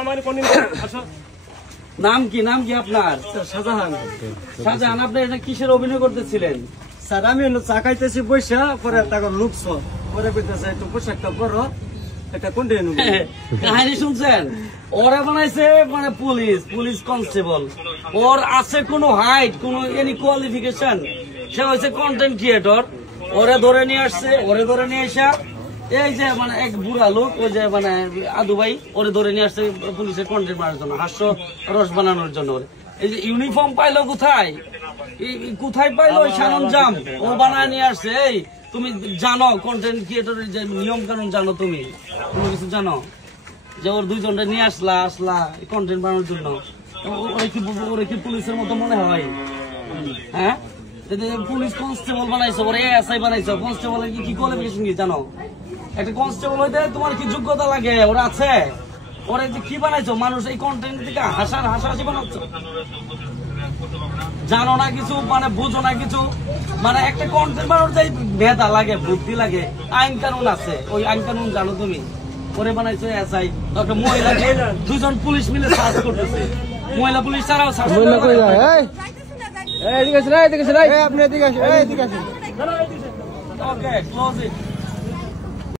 আমার কোন নাম কি আপনার? শাহজাহান। শাহজাহান, আপনি এটা কিসের অভিনয় করতেছিলেন? স্যার আমি হলো চা খাইতেছি বৈশা, পরে তাকে লুকছ, পরে কইতেছে একটু পোশাকটা করো, এটা কোন দিন কাহিনী শুনছেন? ওরা বানাইছে মানে পুলিশ কনস্টেবল। ওর আছে কোনো হাইট, কোনো এনি কোয়ালিফিকেশন? সে হয়েছে কন্টেন্ট ক্রিয়েটর। ওরে ধরে নিয়ে আসছে, আসা এই যে মানে এক বুড়া লোক, ওই যে মানে আদু ভাই, ওরে ধরে নিয়ে আসছে পুলিশের কন্টেন্ট বানানোর জন্য, হাস্য রস বানানোর জন্য। এই যে ইউনিফর্ম পাইলো কোথায় পাইলো সরঞ্জাম ও বানায় নিয়ে আসছে। এই তুমি জানো কন্টেন্ট ক্রিয়েটরের যে নিয়ম কানুন জানো? তুমি কিছু জানো যে ওর দুইজনটা নিয়ে আসলা কন্টেন্ট বানানোর জন্য? ওরা কি পুলিশের মতো মনে হয়? হ্যাঁ, পুলিশ কনস্টেবল বানাইছো, ওরা এসআই বানাইছো। কনস্টেবলের কি কোয়ালিফিকেশন কি জানো? একটা কনস্টেবল হইতে তোমার কি যোগ্যতা লাগে? ওরা আছে? ওরা যে কি বানাইছো? মানুষ এই কন্টেন্ট থেকে হাসাহাসি বানাচ্ছ, জানো না কিছু, মানে বুঝো না কিছু। মানে একটা কন্টেন্ট বানাতে ভেদা লাগে, বুদ্ধি লাগে, আইন কানুন আছে। ওই আইন কানুন জানো তুমি? ওরে বানাইছো এসআই। একটা মহিলা, দুজন পুলিশ মিলে সার্চ করতেছে, মহিলা পুলিশ ছাড়াও সার্চ আপনি ওকে ক্লোজ ইট।